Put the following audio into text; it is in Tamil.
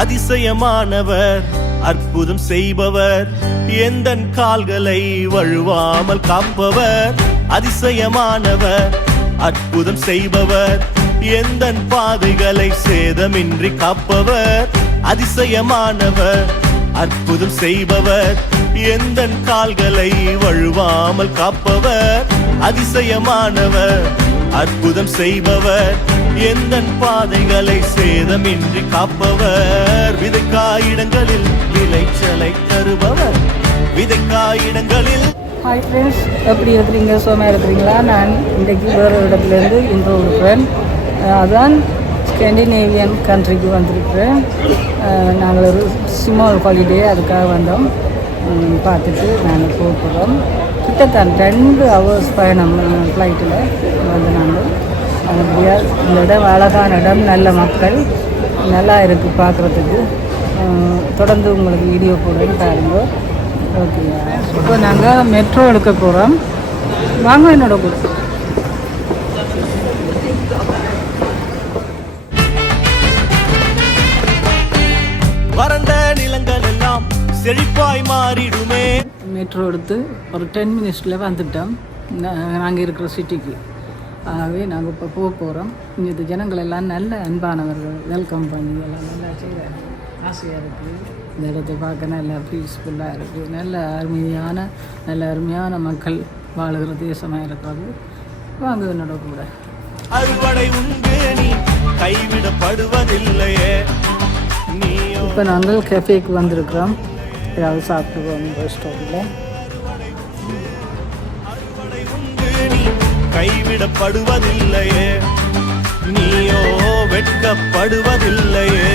அதிசயமானவர் அற்புதம் செய்பவர் எந்தன் கால்களை வழுவாமல் காப்பவர் அதிசயமானவர் அற்புதம் செய்பவர் எந்தன் பாதைகளை சேதமின்றி காப்பவர் அதிசயமானவர் அற்புதம் செய்பவர் எந்தன் கால்களை வழுவாமல் காப்பவர் அதிசயமானவர் அற்புதம் செய்பவர் எந்தன் பாதைகளை சேதமின்றி காப்பவர் விதைக்காயிடங்களில் விளைச்சலை தருபவர் விதைக்காயிடங்களில். ஹாய் ஃப்ரெண்ட்ஸ், எப்படி இருக்கிறீங்க? சோமாக இருக்கிறீங்களா? நான் இன்றைக்கு வேறு இடத்துலேருந்து இன்று இருக்கிறேன். அதான் ஸ்கேண்டினேவியன் கண்ட்ரிக்கு வந்திருக்கிறேன். நாங்கள் ஒரு ஸ்மால் ஹாலிடே அதுக்காக வந்தோம். பார்த்துட்டு நாங்கள் போகிறோம். கிட்டத்தட்ட 2 ஹவர்ஸ் பயணம் ஃப்ளைட்டில் வந்து நாங்கள் அப்படியாக. இந்த இடம் அழகான இடம், நல்ல மக்கள், நல்லா இருக்குது பார்க்குறதுக்கு. தொடர்ந்து உங்களுக்கு வீடியோ போடுறேன்னு பாருங்க. ஓகே, இப்போ நாங்கள் மெட்ரோ எடுக்க போகிறோம். வாங்க என்னோட கூட. வறண்ட நிலங்கள் எல்லாம் செழிப்பாய் மாறிடுமே. மெட்ரோ எடுத்து ஒரு 10 மினிட்ஸில் வந்துட்டோம் நாங்கள் இருக்கிற சிட்டிக்கு. ஆகவே நாங்கள் இப்போ போக போகிறோம். இங்கே ஜனங்கள் எல்லாம் நல்ல அன்பானவர்கள், வெல்கம் பண்ணி எல்லாம் நல்லா செய்ய ஆசையாக இருக்குது. இந்த இடத்தை பார்க்க நல்லா பீஸ்ஃபுல்லாக இருக்குது. நல்ல அருமையான மக்கள் வாழுகிற தேசமாக இருக்கிறது. வாங்க என்னோட கூட. அறுவடை உண்டு நீ கைவிடப்படுவதில்லையே. இப்போ நாங்கள் கஃபேக்கு வந்திருக்கிறோம். ஏதாவது சாப்பிடுவோம் பஸ் ஸ்டாப்பில். கைவிடப்படுவதில்லையே, நீயோ வெட்கப்படுவதில்லையே.